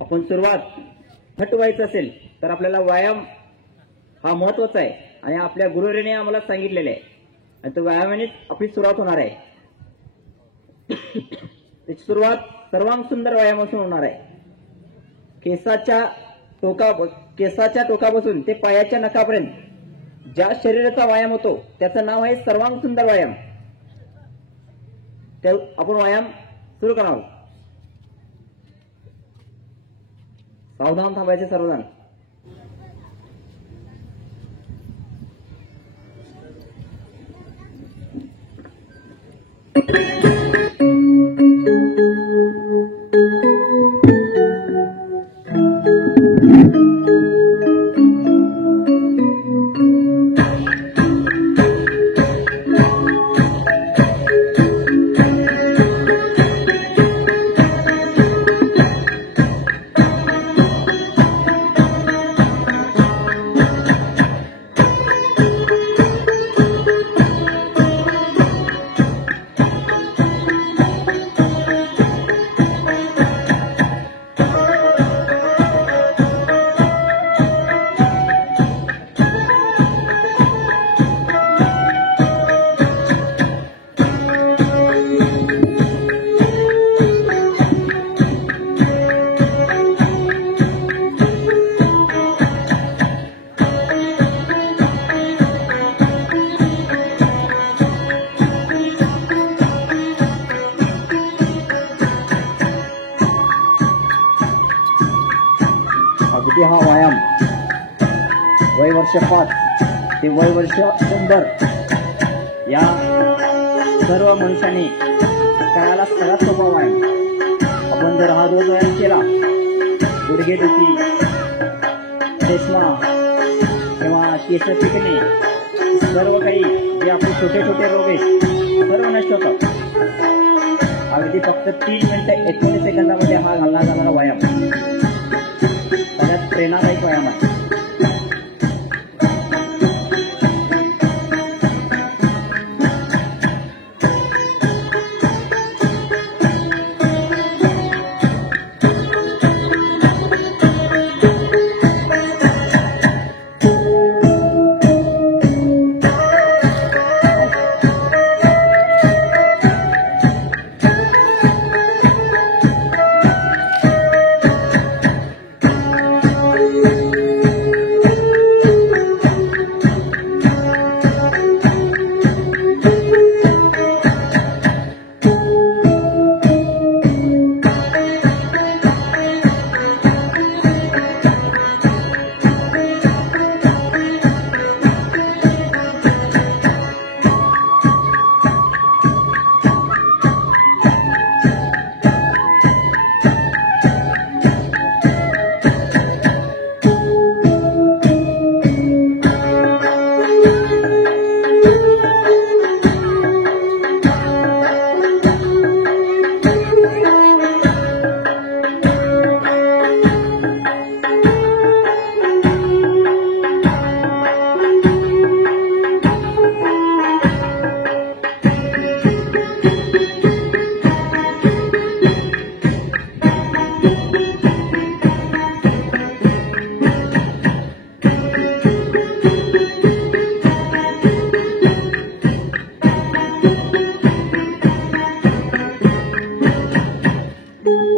आपण सुरुवात हट व्हायचं असेल तर आपल्याला व्यायाम हा महत्वाचा आहे आणि आपल्या गुरुजीने आम्हाला सांगितलेले आहे आणि तो व्यायामानेच आपली सुरुवात होणार आहे. त्याची सुरुवात सर्वांग सुंदर व्यायामापासून होणार आहे. केसाच्या टोकापासून ते पायाच्या नखापर्यंत ज्या शरीराचा व्यायाम होतो त्याचं नाव आहे सर्वांग सुंदर व्यायाम. ते आपण व्यायाम सुरू करावा. सावधान थांबायचे सर्वजण. अगदी हा व्यायाम वय वर्ष 5 ते वय वर्ष 100 या सर्व मनुष्याने करायला सगळ्यात सोपा व्यायाम. आपण जर हा रोज व्यायाम केला, गुडघेदुखी, चष्मा किंवा केस पिकणे, सर्व काही जे आपले छोटे छोटे रोग आहेत सर्व नष्ट होतात. अगदी फक्त 3 मिनिटं 19 सेकंदामध्ये हा घालला जाणारा व्यायाम सगळ्यात प्रेरणादायक व्यायाम आहे.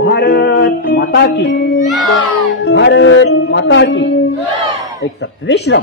भारत माता की, भारत माता की. एक साथ विश्राम.